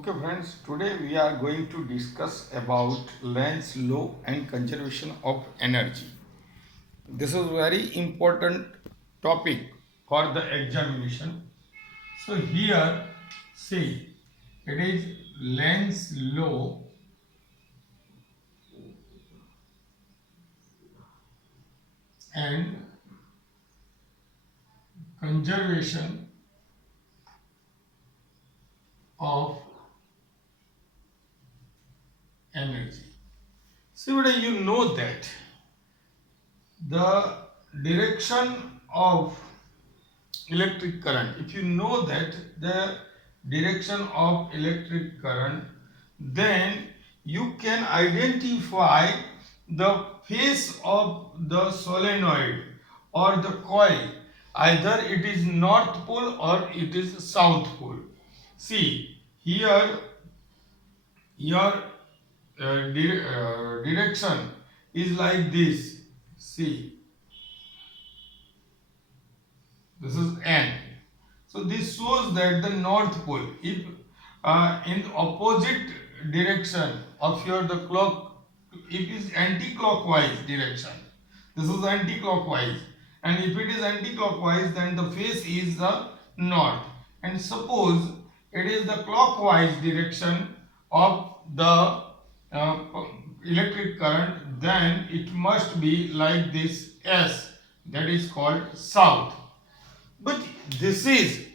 Okay friends, today we are going to discuss about Lenz's law and conservation of energy. This is very important topic for the examination. So here see it is Lenz's law and conservation of energy. See whether you know that the direction of electric current, if you know that the direction of electric current, then you can identify the face of the solenoid or the coil, either it is north pole or it is south pole. See here your direction is like this. See, this is N. So this shows that the north pole, if in the opposite direction of your the clock, it is anti-clockwise direction. This is anti-clockwise, and if it is anti-clockwise, then the face is the north. And suppose it is the clockwise direction of the uh, electric current, then it must be like this S, that is called south. But this is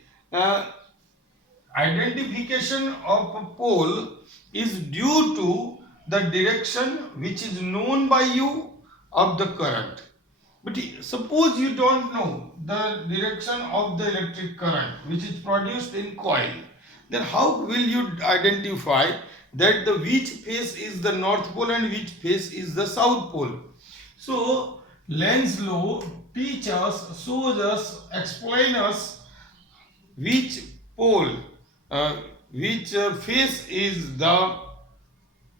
identification of a pole is due to the direction which is known by you of the current. But suppose you don't know the direction of the electric current which is produced in coil, then how will you identify that the which face is the north pole and which face is the south pole? So Lenz's law teach us, shows us, explain us which pole, which face is the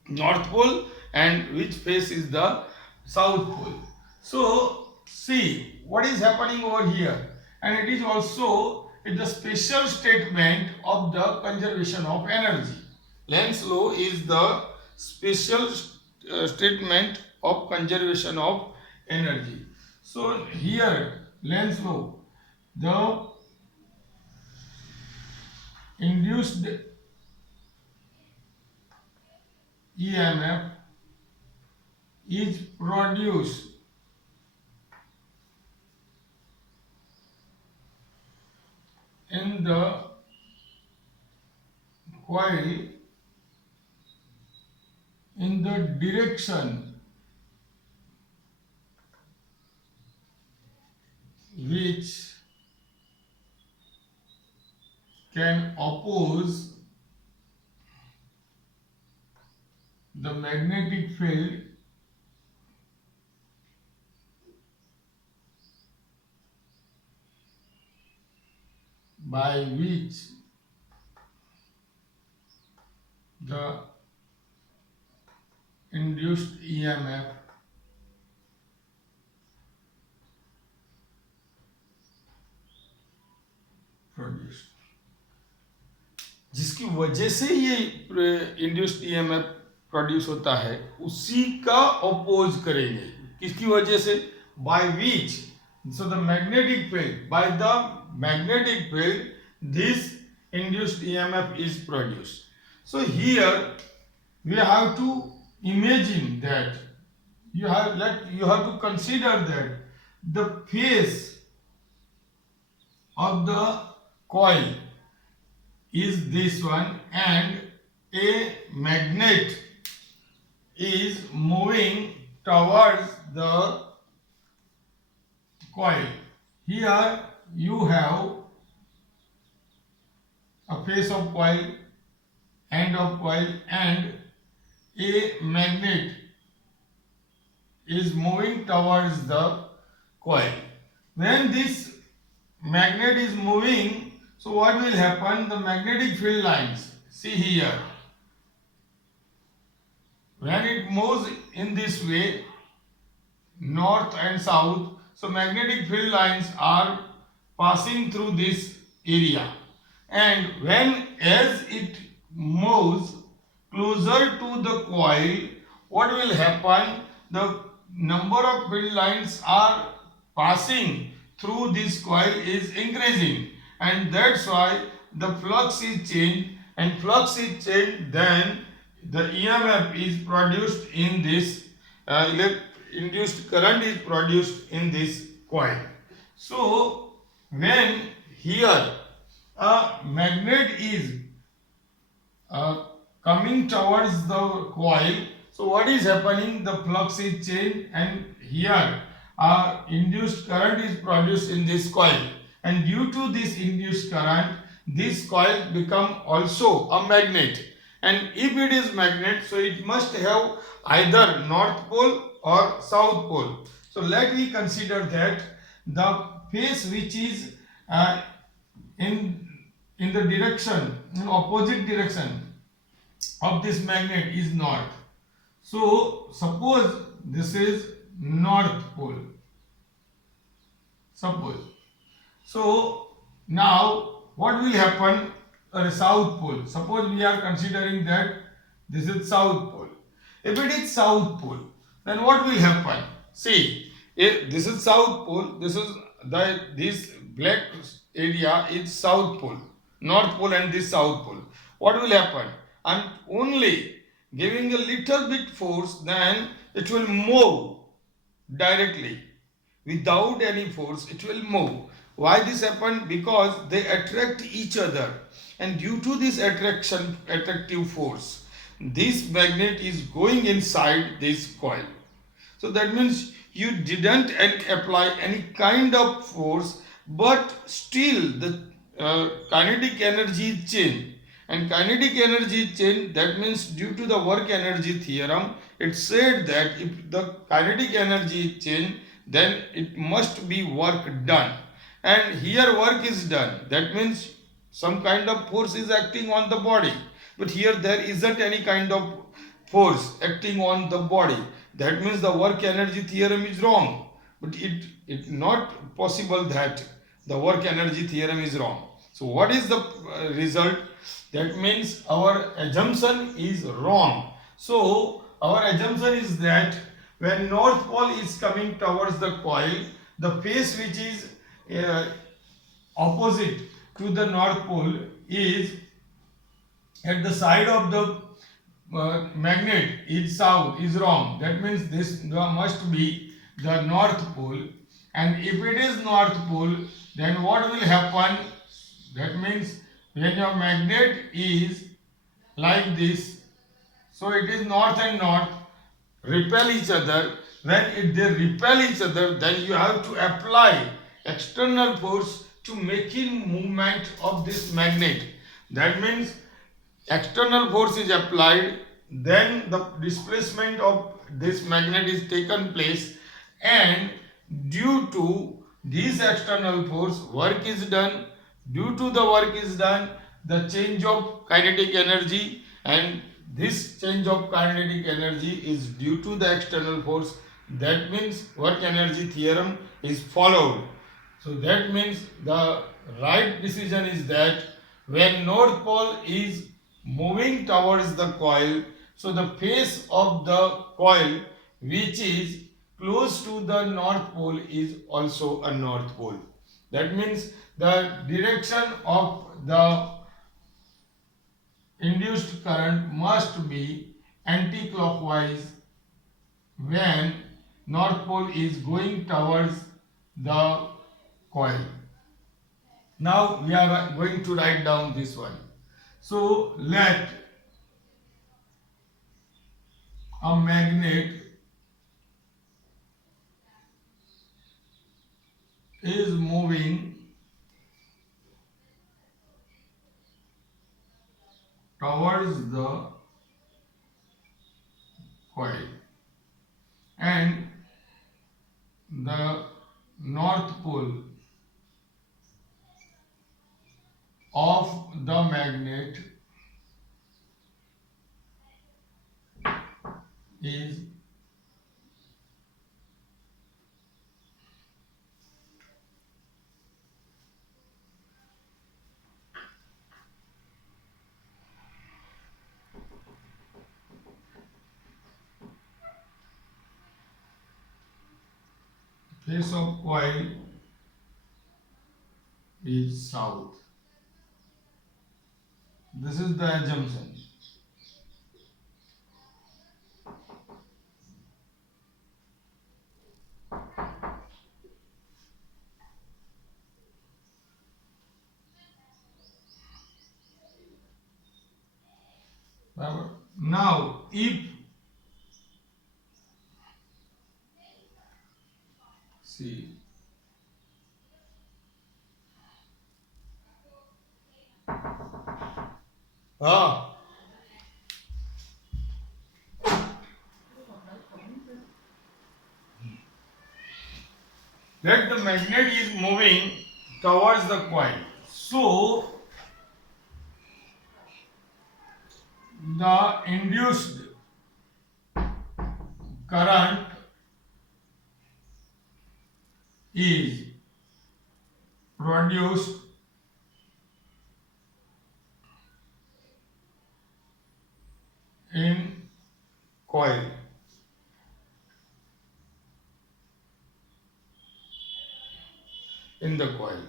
north pole and which face is the south pole. So see what is happening over here, and it is also the special statement of the conservation of energy. Lenz's law is the special statement of conservation of energy. So here Lenz's law, the induced EMF is produced in the coil in the direction which can oppose the magnetic field by which the induced EMF produced, जिसकी वजह से ये induced EMF produce होता है, उसी का oppose करेंगे. किसकी वजह से? By which, so the magnetic field, by the magnetic field this induced EMF is produced. So here we have to imagine that you have to consider that the face of the coil is this one, and a magnet is moving towards the coil. Here you have a face of coil, end of coil, and a magnet is moving towards the coil. When this magnet is moving, so what will happen? The magnetic field lines, see here, when it moves in this way, north and south, so magnetic field lines are passing through this area, and when as it moves closer to the coil, what will happen? The number of field lines are passing through this coil is increasing, and that's why the flux is changed, and flux is changed, then the EMF is produced in this induced current is produced in this coil. So when here a magnet is coming towards the coil, so what is happening? The flux is changed, and here induced current is produced in this coil, and due to this induced current, this coil become also a magnet, and if it is magnet, so it must have either north pole or south pole. So let me consider that the face which is uh, in the direction, in opposite direction of this magnet is north. So suppose this is north pole. Suppose. So now what will happen? South pole. Suppose we are considering that this is south pole. If it is south pole, then what will happen? See, if this is south pole, this black area is south pole, north pole, and this south pole. What will happen? I'm only giving a little bit force, then it will move directly. Without any force, it will move. Why this happened? Because they attract each other, and due to this attractive force, this magnet is going inside this coil. So that means you didn't apply any kind of force, but still the kinetic energy is changed. And kinetic energy is changed, that means due to the work energy theorem, it said that if the kinetic energy is changed, then it must be work done. And here work is done. That means some kind of force is acting on the body. But here there isn't any kind of force acting on the body. That means the work energy theorem is wrong. But it not possible that the work energy theorem is wrong. So what is the result? That means our assumption is wrong. So our assumption is that when north pole is coming towards the coil, the face which is uh, opposite to the north pole is at the side of the magnet is south, is wrong. That means this must be the north pole, and if it is north pole, then what will happen? That means when your magnet is like this, so it is north and north repel each other. When they repel each other, then you have to apply external force to making movement of this magnet. That means external force is applied, then the displacement of this magnet is taken place, and due to this external force work is done. Due to the work is done, the change of kinetic energy, and this change of kinetic energy is due to the external force. That means work energy theorem is followed. So that means the right decision is that when north pole is moving towards the coil, so the face of the coil which is close to the north pole is also a north pole. That means the direction of the induced current must be anti-clockwise when north pole is going towards the coil. Now we are going to write down this one. So let a magnet is moving towards the coil, and the north pole of the magnet is face of coil is south. This is the assumption. Now, if see ah that the magnet is moving towards the coil, so the induced current is produced in coil. In the coil.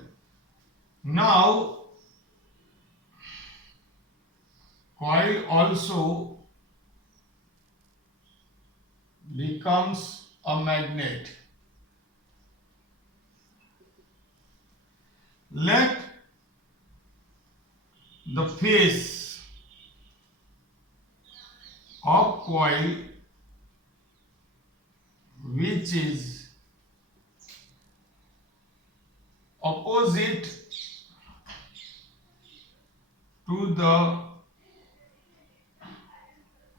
Now, coil also becomes a magnet. Let the face of coil, which is opposite to the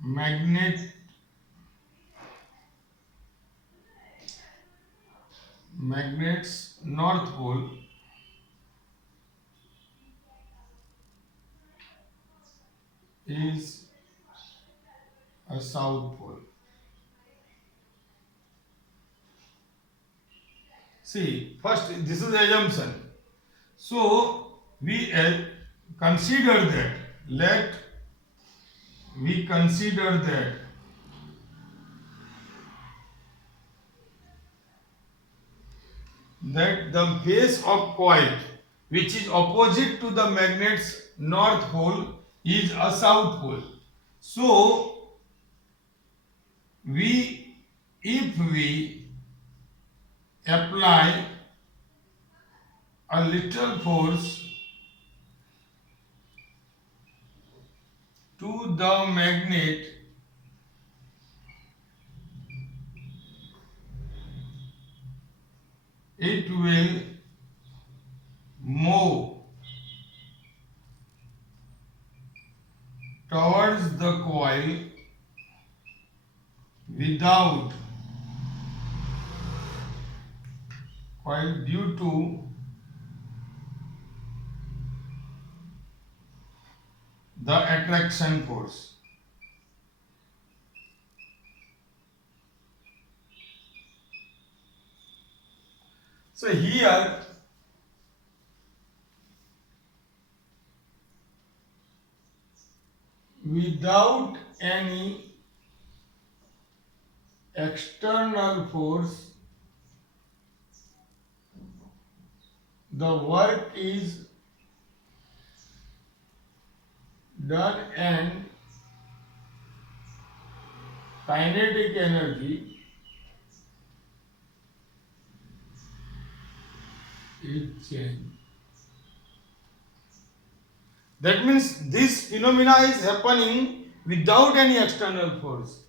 magnet's north pole, is a south pole. See, first this is assumption. So we consider that. Let we consider that the face of coil, which is opposite to the magnet's north pole, is a south pole. So if we apply a little force to the magnet, it will move towards the coil without coil due to the attraction force. So here without any external force, the work is done and kinetic energy is changed. That means this phenomena is happening without any external force,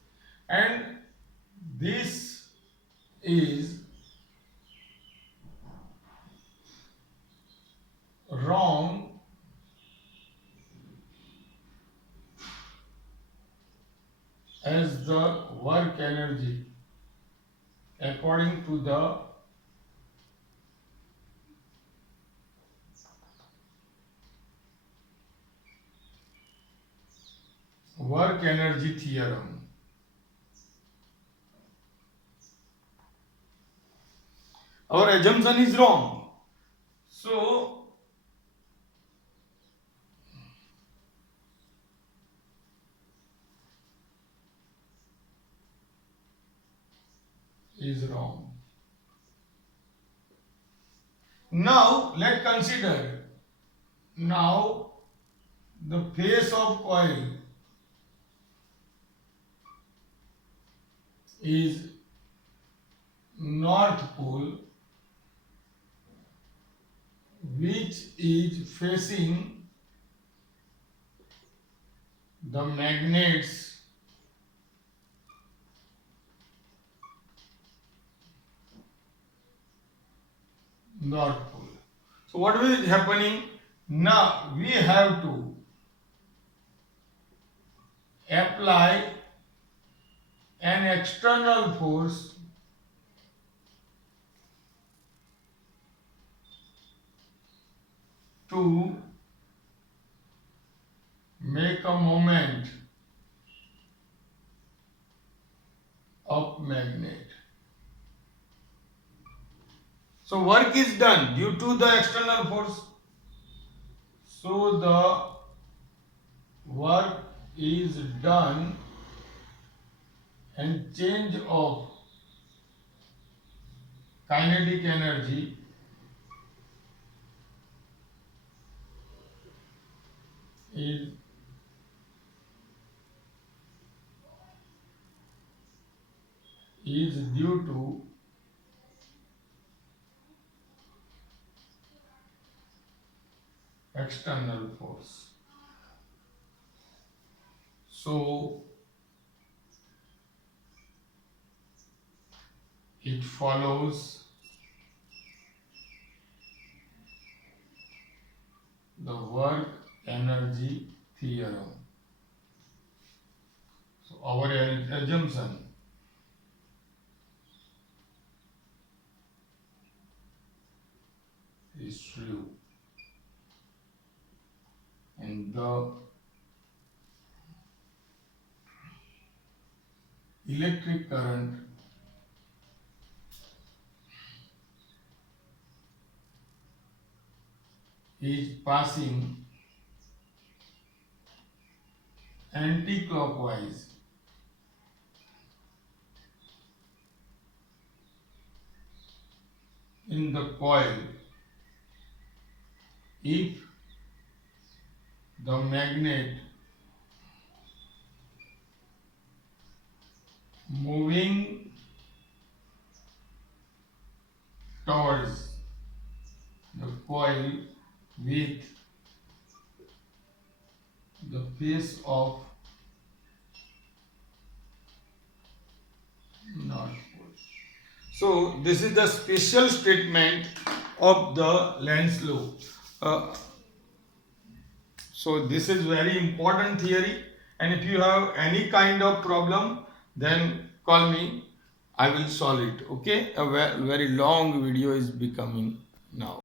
and this is wrong as the work energy according to the work energy theorem. Our assumption is wrong. So is wrong. now let's consider now the face of coil is north pole, which is facing the magnet's north pole. So what is happening? Now we have to apply an external force to make a moment of magnet. So work is done due to the external force. So the work is done and change of kinetic energy is due to external force. So it follows the work energy theorem. So our assumption is true, and the electric current is passing anti-clockwise in the coil if the magnet moving towards the coil with the face of north pole. So this is the special statement of the Lenz law. So this is very important theory, and if you have any kind of problem, then call me. I will solve it. Okay, a very long video is becoming now.